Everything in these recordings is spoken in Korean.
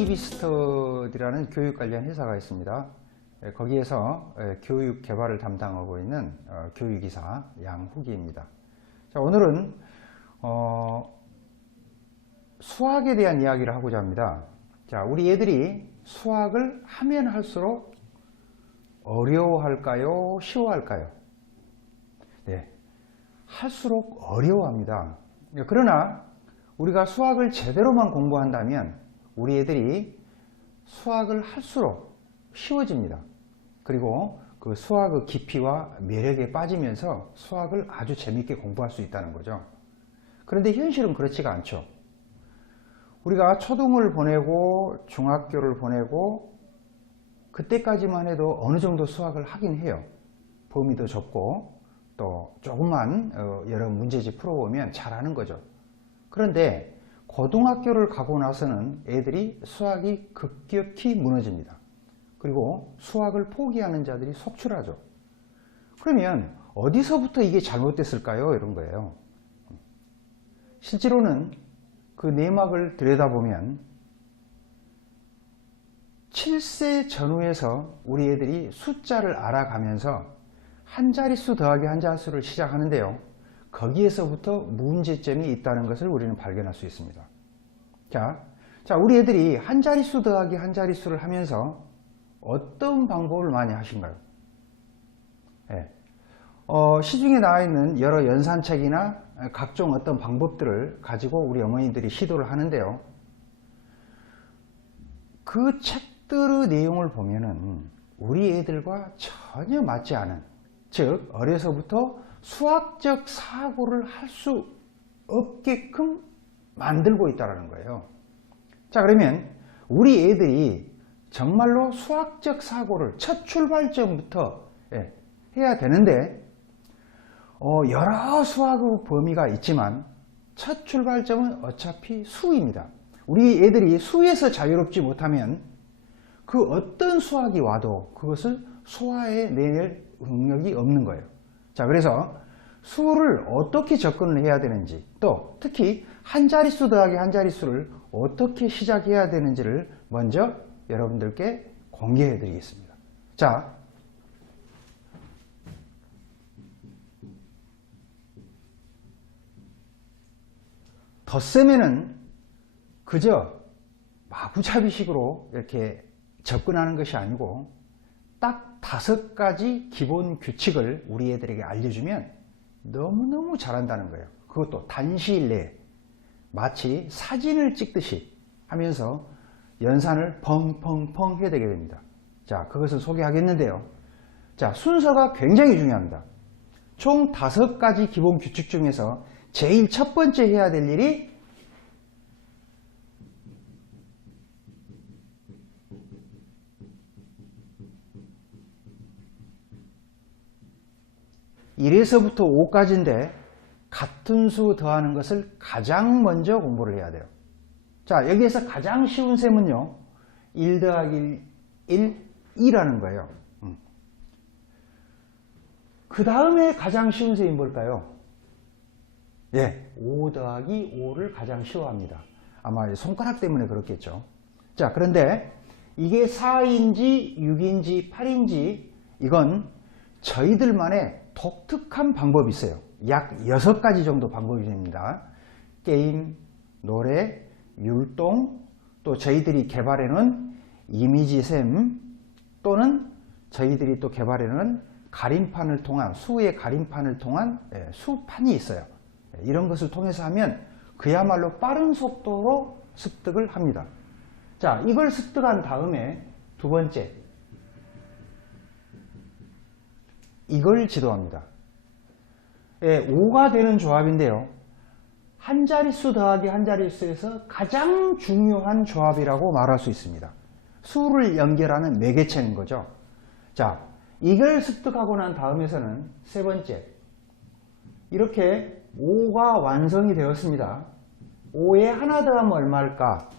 K비스터디라는 교육 관련 회사가 있습니다. 거기에서 교육 개발을 담당하고 있는 교육이사 양후기입니다. 자, 오늘은 수학에 대한 이야기를 하고자 합니다. 자, 우리 애들이 수학을 하면 할수록 어려워할까요? 쉬워할까요? 네, 할수록 어려워합니다. 그러나 우리가 수학을 제대로만 공부한다면 우리 애들이 수학을 할수록 쉬워집니다. 그리고 그 수학의 깊이와 매력에 빠지면서 수학을 아주 재밌게 공부할 수 있다는 거죠. 그런데 현실은 그렇지가 않죠. 우리가 초등을 보내고 중학교를 보내고 그때까지만 해도 어느 정도 수학을 하긴 해요. 범위도 좁고 또 조금만 여러 문제집 풀어보면 잘하는 거죠. 그런데 고등학교를 가고 나서는 애들이 수학이 급격히 무너집니다. 그리고 수학을 포기하는 자들이 속출하죠. 그러면 어디서부터 이게 잘못됐을까요? 이런 거예요. 실제로는 그 내막을 들여다보면 7세 전후에서 우리 애들이 숫자를 알아가면서 한 자릿수 더하기 한 자릿수를 시작하는데요. 거기에서부터 문제점이 있다는 것을 우리는 발견할 수 있습니다. 자, 우리 애들이 한 자릿수 더하기 한 자릿수를 하면서 어떤 방법을 많이 하신가요? 네. 시중에 나와 있는 여러 연산책이나 각종 어떤 방법들을 가지고 우리 어머니들이 시도를 하는데요. 그 책들의 내용을 보면은 우리 애들과 전혀 맞지 않은, 즉 어려서부터 수학적 사고를 할 수 없게끔 만들고 있다는 거예요. 자, 그러면 우리 애들이 정말로 수학적 사고를 첫 출발점부터 해야 되는데 여러 수학의 범위가 있지만 첫 출발점은 어차피 수입니다. 우리 애들이 수에서 자유롭지 못하면 그 어떤 수학이 와도 그것을 소화해낼 능력이 없는 거예요. 자, 그래서 수를 어떻게 접근을 해야 되는지, 또 특히 한 자릿수 더하기 한 자릿수를 어떻게 시작해야 되는지를 먼저 여러분들께 공개해 드리겠습니다. 자, 덧셈에는 그저 마구잡이식으로 이렇게 접근하는 것이 아니고 딱 5가지 기본 규칙을 우리 애들에게 알려주면 너무너무 잘한다는 거예요. 그것도 단시일 내에 마치 사진을 찍듯이 하면서 연산을 펑펑펑 해야 되게 됩니다. 자, 그것을 소개하겠는데요. 자, 순서가 굉장히 중요합니다. 총 5가지 기본 규칙 중에서 제일 첫 번째 해야 될 일이 (1에서부터) (5까지인데) 같은 수 더하는 것을 가장 먼저 공부를 해야 돼요. 자, 여기에서 가장 쉬운 셈은요, 1 더하기 1, 2라는 거예요. 그 다음에 가장 쉬운 셈이 뭘까요? 예, 5 더하기 5를 가장 쉬워합니다. 아마 손가락 때문에 그렇겠죠. 자, 그런데 이게 4인지 6인지 8인지 이건 저희들만의 독특한 방법이 있어요. 약 6가지 정도 방법이 됩니다. 게임, 노래, 율동, 또 저희들이 개발해놓은 이미지셈, 또는 저희들이 또 개발해놓은 가림판을 통한, 수의 가림판을 통한 수판이 있어요. 이런 것을 통해서 하면 그야말로 빠른 속도로 습득을 합니다. 자, 이걸 습득한 다음에 두 번째, 이걸 지도합니다. 5가 되는 조합인데요. 한 자릿수 더하기 한 자릿수에서 가장 중요한 조합이라고 말할 수 있습니다. 수를 연결하는 매개체인 거죠. 자, 이걸 습득하고 난 다음에서는 세 번째, 이렇게 5가 완성이 되었습니다. 5에 하나 더하면 얼마일까?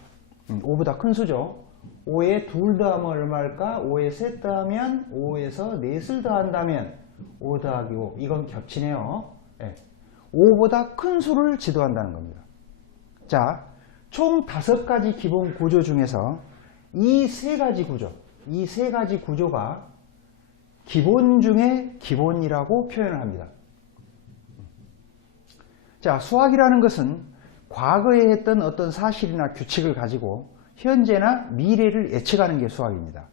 5보다 큰 수죠. 5에 둘 더하면 얼마일까? 5에 셋 더하면, 5에서 넷을 더한다면 5 더하기 5, 이건 겹치네요. 5보다 큰 수를 지도한다는 겁니다. 자, 총 5가지 기본 구조 중에서 이 3가지 구조가 기본 중에 기본이라고 표현을 합니다. 자, 수학이라는 것은 과거에 했던 어떤 사실이나 규칙을 가지고 현재나 미래를 예측하는 게 수학입니다.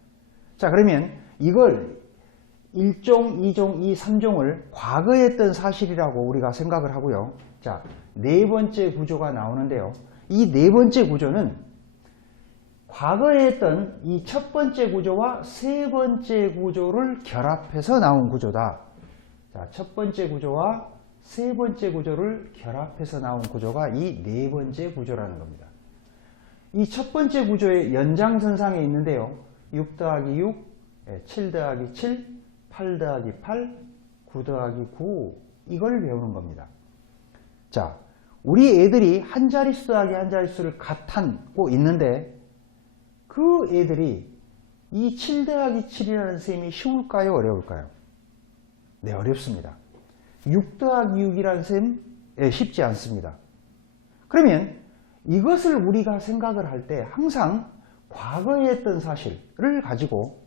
자, 그러면 이걸 1종, 2종, 2, 3종을 과거에 했던 사실이라고 우리가 생각을 하고요. 자, 네 번째 구조가 나오는데요. 이 네 번째 구조는 과거에 했던 이 첫 번째 구조와 세 번째 구조를 결합해서 나온 구조다. 자, 첫 번째 구조와 세 번째 구조를 결합해서 나온 구조가 이 네 번째 구조라는 겁니다. 이 첫 번째 구조의 연장선상에 있는데요. 6 더하기 6, 7 더하기 7, 8 더하기 8, 9 더하기 9 이걸 배우는 겁니다. 자, 우리 애들이 한 자릿수 더하기 한 자릿수를 같고 있는데 그 애들이 이 7 더하기 7이라는 셈이 쉬울까요? 어려울까요? 네, 어렵습니다. 6 더하기 6이라는 셈 쉽지 않습니다. 그러면 이것을 우리가 생각을 할 때 항상 과거에 했던 사실을 가지고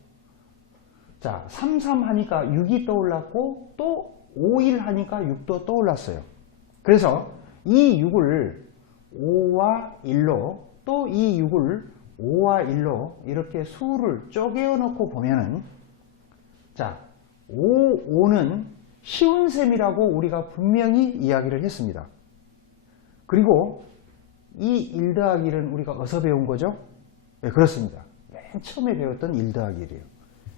자, 3, 3 하니까 6이 떠올랐고 또 5, 1 하니까 6도 떠올랐어요. 그래서 이 6을 5와 1로 또 이 6을 5와 1로 이렇게 수를 쪼개어 놓고 보면은 자, 5는 쉬운 셈이라고 우리가 분명히 이야기를 했습니다. 그리고 이 1 더하기 1은 우리가 어디서 배운 거죠? 네, 그렇습니다. 맨 처음에 배웠던 1 더하기 1이에요.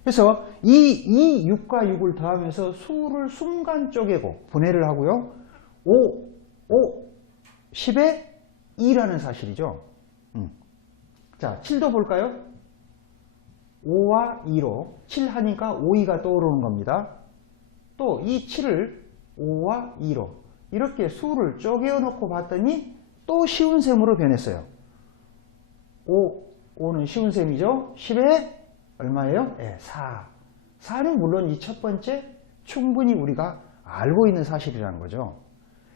그래서 이 6과 6을 더하면서 수를 순간 쪼개고 분해를 하고요. 5, 10에 2라는 사실이죠. 자, 7도 볼까요? 5와 2로 7 하니까 5, 2가 떠오르는 겁니다. 또 이 7을 5와 2로 이렇게 수를 쪼개어 놓고 봤더니 또 쉬운 셈으로 변했어요. 5는 쉬운 셈이죠. 10에 얼마예요? 네, 4. 4는 물론 이 첫 번째 충분히 우리가 알고 있는 사실이라는 거죠.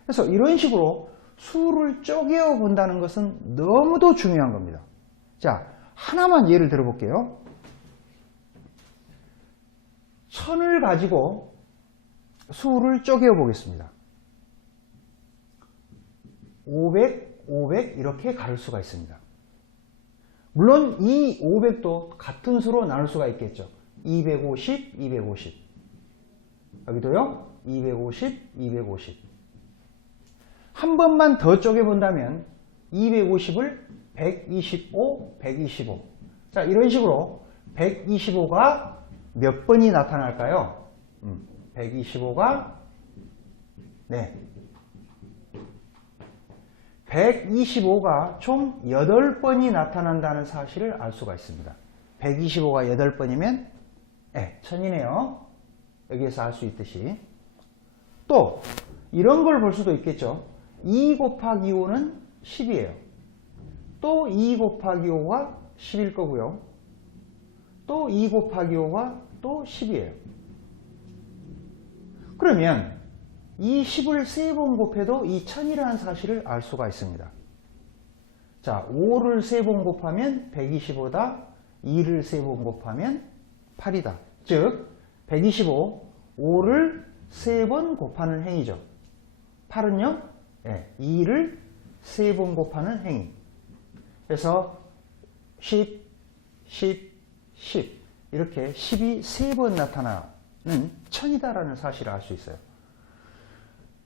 그래서 이런 식으로 수를 쪼개어 본다는 것은 너무도 중요한 겁니다. 자, 하나만 예를 들어 볼게요. 1000을 가지고 수를 쪼개어 보겠습니다. 500, 500 이렇게 가를 수가 있습니다. 물론 이 500도 같은 수로 나눌 수가 있겠죠. 250, 250. 여기도요. 250, 250. 한 번만 더 쪼개본다면 250을 125, 125. 자, 이런 식으로 125가 몇 번이 나타날까요? 125가 네. 125가 총 8번이 나타난다는 사실을 알 수가 있습니다. 125가 8번이면 1000이네요. 여기에서 알 수 있듯이. 또 이런 걸 볼 수도 있겠죠. 2 곱하기 5는 10이에요. 또 2 곱하기 5가 10일 거고요. 또 2 곱하기 5가 또 10이에요. 그러면 이 10을 3번 곱해도 이 1000이라는 사실을 알 수가 있습니다. 자, 5를 3번 곱하면 125다. 2를 3번 곱하면 8이다. 즉 125, 5를 3번 곱하는 행위죠. 8은요? 2를 3번 곱하는 행위. 그래서 10, 10, 10 이렇게 10이 3번 나타나는 1000이다라는 사실을 알 수 있어요.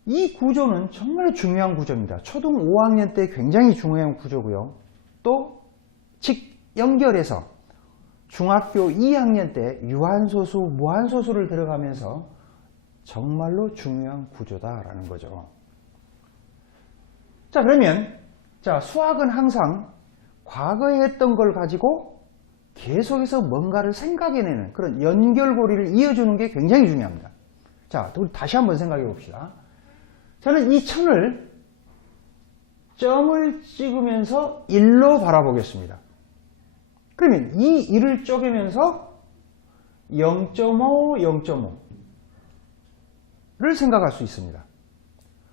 이 구조는 정말 중요한 구조입니다. 초등 5학년 때 굉장히 중요한 구조고요. 또 연결해서 중학교 2학년 때 유한소수, 무한소수를 들어가면서 정말로 중요한 구조다라는 거죠. 자, 그러면 수학은 항상 과거에 했던 걸 가지고 계속해서 뭔가를 생각해내는 그런 연결고리를 이어주는 게 굉장히 중요합니다. 자, 다시 한번 생각해 봅시다. 저는 이 1000을 점을 찍으면서 1로 바라보겠습니다. 그러면 이 1을 쪼개면서 0.5, 0.5를 생각할 수 있습니다.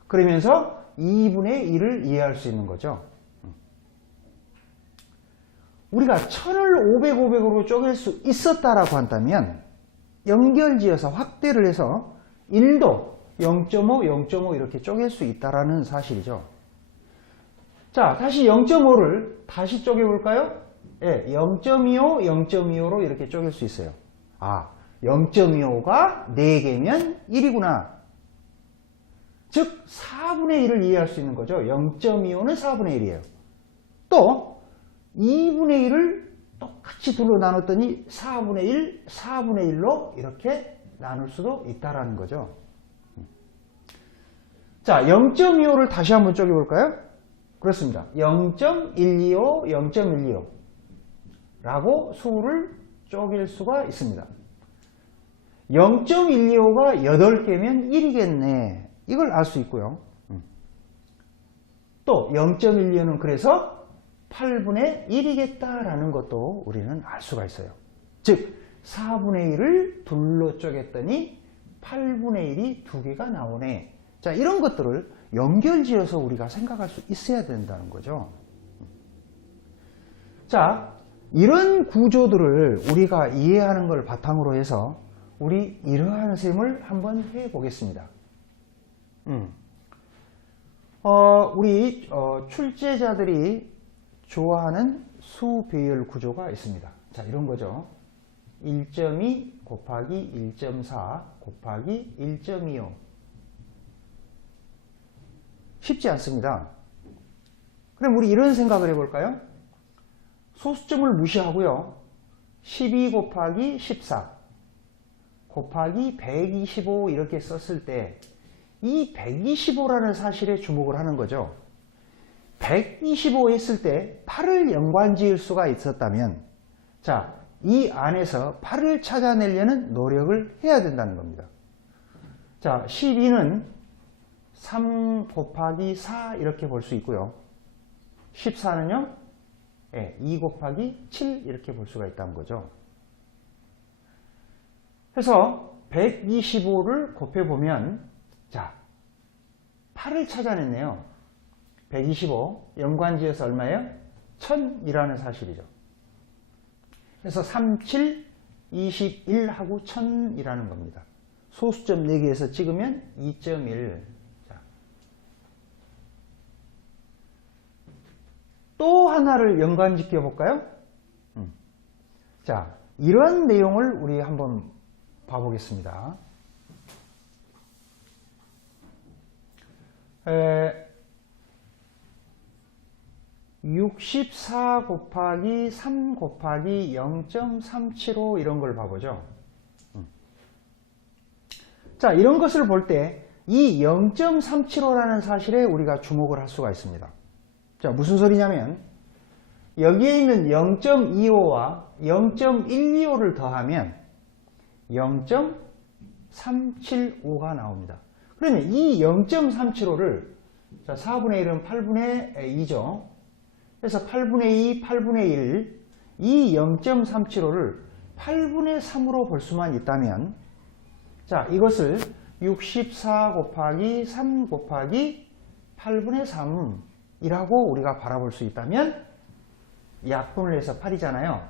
그러면서 2분의 1을 이해할 수 있는 거죠. 우리가 1000을 500, 500으로 쪼갤 수 있었다라고 한다면 연결지어서 확대를 해서 1도 0.5, 0.5 이렇게 쪼갤 수 있다라는 사실이죠. 자, 다시 0.5를 다시 쪼개볼까요? 예, 0.25, 0.25로 이렇게 쪼갤 수 있어요. 아, 0.25가 4개면 1이구나. 즉 4분의 1을 이해할 수 있는 거죠. 0.25는 4분의 1이에요. 또 2분의 1을 똑같이 둘로 나눴더니 4분의 1, 4분의 1로 이렇게 나눌 수도 있다라는 거죠. 자, 0.25를 다시 한번 쪼개볼까요? 그렇습니다. 0.125, 0.125 라고 수를 쪼갤 수가 있습니다. 0.125가 8개면 1이겠네. 이걸 알 수 있고요. 또 0.125는 그래서 8분의 1이겠다라는 것도 우리는 알 수가 있어요. 즉 4분의 1을 둘로 쪼갰더니 8분의 1이 2개가 나오네. 자, 이런 것들을 연결지어서 우리가 생각할 수 있어야 된다는 거죠. 자, 이런 구조들을 우리가 이해하는 걸 바탕으로 해서 우리 이러한 셈을 한번 해보겠습니다. 우리 출제자들이 좋아하는 수배열 구조가 있습니다. 자, 이런 거죠. 1.2 곱하기 1.4 곱하기 1.25. 쉽지 않습니다. 그럼 우리 이런 생각을 해볼까요? 소수점을 무시하고요. 12 곱하기 14 곱하기 125 이렇게 썼을 때 이 125라는 사실에 주목을 하는 거죠. 125 했을 때 8을 연관지을 수가 있었다면 자, 이 안에서 8을 찾아내려는 노력을 해야 된다는 겁니다. 자, 12는 3 곱하기 4 이렇게 볼 수 있고요. 14는요, 2 곱하기 7 이렇게 볼 수가 있다는 거죠. 그래서 125를 곱해보면 자, 8을 찾아냈네요. 125 연관지어서 얼마예요? 1000이라는 사실이죠. 그래서 3, 7, 21하고 1000이라는 겁니다. 소수점 4개에서 찍으면 2.1. 또 하나를 연관짓게 볼까요? 자, 이런 내용을 우리 한번 봐보겠습니다. 64 곱하기 3 곱하기 0.375 이런 걸 봐보죠. 자, 이런 것을 볼 때 이 0.375라는 사실에 우리가 주목을 할 수가 있습니다. 자, 무슨 소리냐면 여기에 있는 0.25와 0.125를 더하면 0.375가 나옵니다. 그러면 이 0.375를 자, 4분의 1은 8분의 2죠. 그래서 8분의 2, 8분의 1, 이 0.375를 8분의 3으로 볼 수만 있다면 자, 이것을 64 곱하기 3 곱하기 8분의 3이라고 우리가 바라볼 수 있다면 약분을 해서 8이잖아요.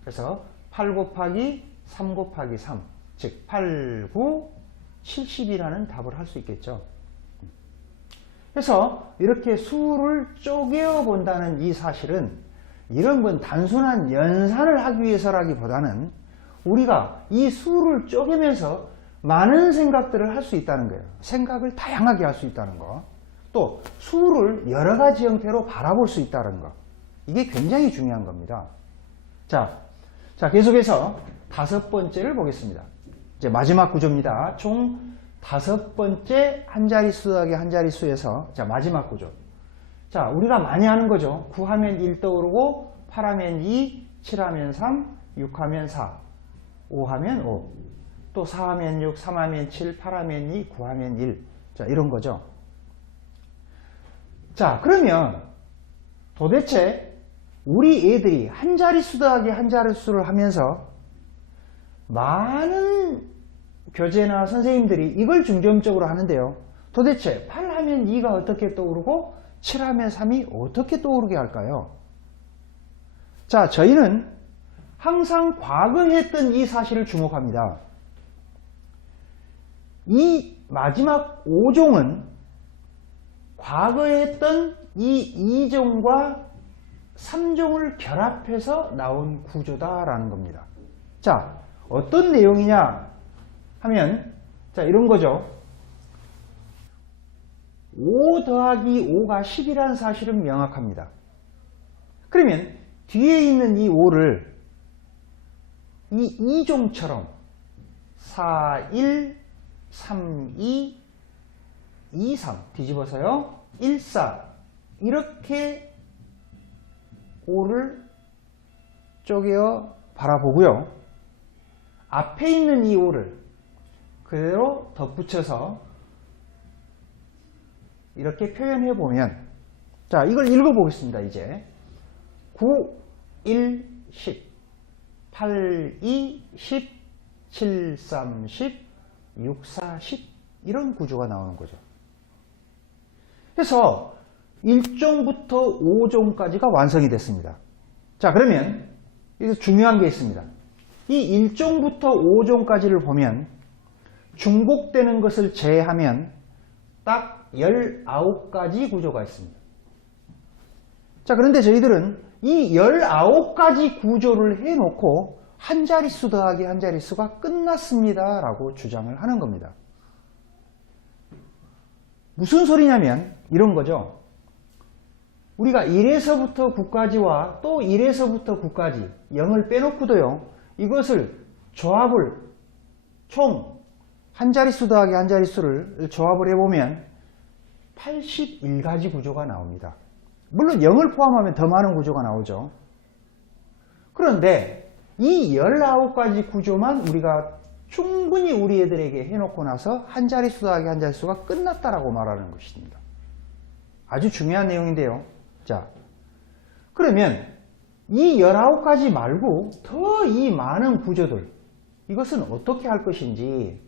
그래서 8 곱하기 3 곱하기 3, 즉 8, 9, 70이라는 답을 할 수 있겠죠. 그래서 이렇게 수를 쪼개어 본다는 이 사실은 이런 건 단순한 연산을 하기 위해서라기보다는 우리가 이 수를 쪼개면서 많은 생각들을 할 수 있다는 거예요. 생각을 다양하게 할 수 있다는 거. 또 수를 여러 가지 형태로 바라볼 수 있다는 거. 이게 굉장히 중요한 겁니다. 자, 계속해서 5번째를 보겠습니다. 이제 마지막 구조입니다. 총 5번째 한자리수 더하기 한자리수에서 자, 마지막 구조. 자, 우리가 많이 하는 거죠. 9하면 1 떠오르고 8하면 2, 7하면 3, 6하면 4, 5하면 5, 또 4하면 6, 3하면 7, 8하면 2, 9하면 1. 자, 이런 거죠. 자, 그러면 도대체 우리 애들이 한자리수 더하기 한자리수를 하면서 많은 교재나 선생님들이 이걸 중점적으로 하는데요. 도대체 8하면 2가 어떻게 떠오르고 7하면 3이 어떻게 떠오르게 할까요? 자, 저희는 항상 과거에 했던 이 사실을 주목합니다. 이 마지막 5종은 과거에 했던 이 2종과 3종을 결합해서 나온 구조다라는 겁니다. 자, 어떤 내용이냐 하면, 자, 이런 거죠. 5 더하기 5가 10이라는 사실은 명확합니다. 그러면 뒤에 있는 이 5를 이 2종처럼 4, 1, 3, 2, 2, 3 뒤집어서요. 1, 4 이렇게 5를 쪼개어 바라보고요. 앞에 있는 이 5를 그대로 덧붙여서 이렇게 표현해 보면, 자, 이걸 읽어 보겠습니다. 이제 9, 1, 10, 8, 2, 10, 7, 3, 10, 6, 4, 10 이런 구조가 나오는 거죠. 그래서 1종부터 5종까지가 완성이 됐습니다. 자, 그러면 여기서 중요한 게 있습니다. 이 1종부터 5종까지를 보면 중복되는 것을 제외하면 딱 19가지 구조가 있습니다. 자, 그런데 저희들은 이 19가지 구조를 해놓고 한 자릿수 더하기 한 자릿수가 끝났습니다 라고 주장을 하는 겁니다. 무슨 소리냐면 이런 거죠. 우리가 1에서부터 9까지와 또 1에서부터 9까지 0을 빼놓고도요, 이것을 조합을 총 한 자릿수 더하기 한 자릿수를 조합을 해보면 81가지 구조가 나옵니다. 물론 0을 포함하면 더 많은 구조가 나오죠. 그런데 이 19가지 구조만 우리가 충분히 우리 애들에게 해놓고 나서 한 자릿수 더하기 한 자릿수가 끝났다라고 말하는 것입니다. 아주 중요한 내용인데요. 자, 그러면 이 19가지 말고 더 이 많은 구조들, 이것은 어떻게 할 것인지.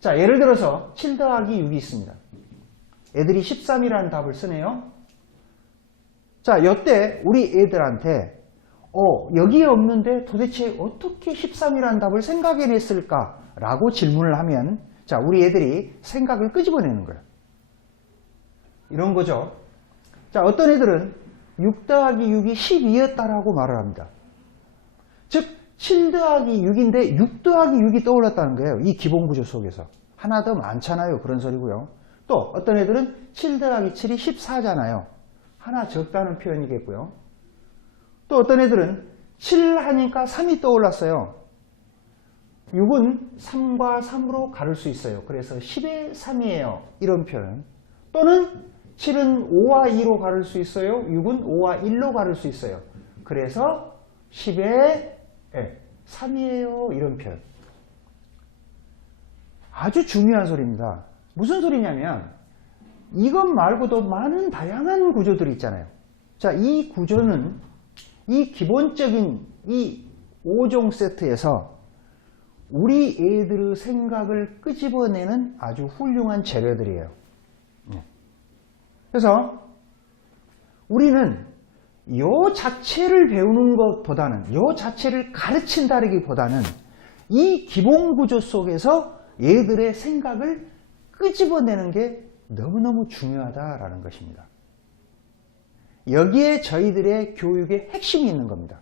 자, 예를 들어서 7 더하기 6이 있습니다. 애들이 13이라는 답을 쓰네요. 자, 이때 우리 애들한테 여기에 없는데 도대체 어떻게 13이라는 답을 생각해냈을까? 라고 질문을 하면, 자, 우리 애들이 생각을 끄집어내는 거예요. 이런 거죠. 자, 어떤 애들은 6 더하기 6이 12였다라고 말을 합니다. 즉 7 더하기 6인데 6 더하기 6이 떠올랐다는 거예요. 이 기본 구조 속에서. 하나 더 많잖아요. 그런 소리고요. 또 어떤 애들은 7 더하기 7이 14잖아요. 하나 적다는 표현이겠고요. 또 어떤 애들은 7 하니까 3이 떠올랐어요. 6은 3과 3으로 가를 수 있어요. 그래서 10의 3이에요. 이런 표현. 또는 7은 5와 2로 가를 수 있어요. 6은 5와 1로 가를 수 있어요. 그래서 10의 3이에요. 이런 표현. 아주 중요한 소리입니다. 무슨 소리냐면 이것 말고도 많은 다양한 구조들이 있잖아요. 자, 이 구조는 이 기본적인 이 5종 세트에서 우리 애들의 생각을 끄집어내는 아주 훌륭한 재료들이에요. 그래서 우리는 요 자체를 배우는 것보다는, 요 자체를 가르친다기보다는 이 기본 구조 속에서 얘들의 생각을 끄집어내는 게 너무너무 중요하다라는 것입니다. 여기에 저희들의 교육의 핵심이 있는 겁니다.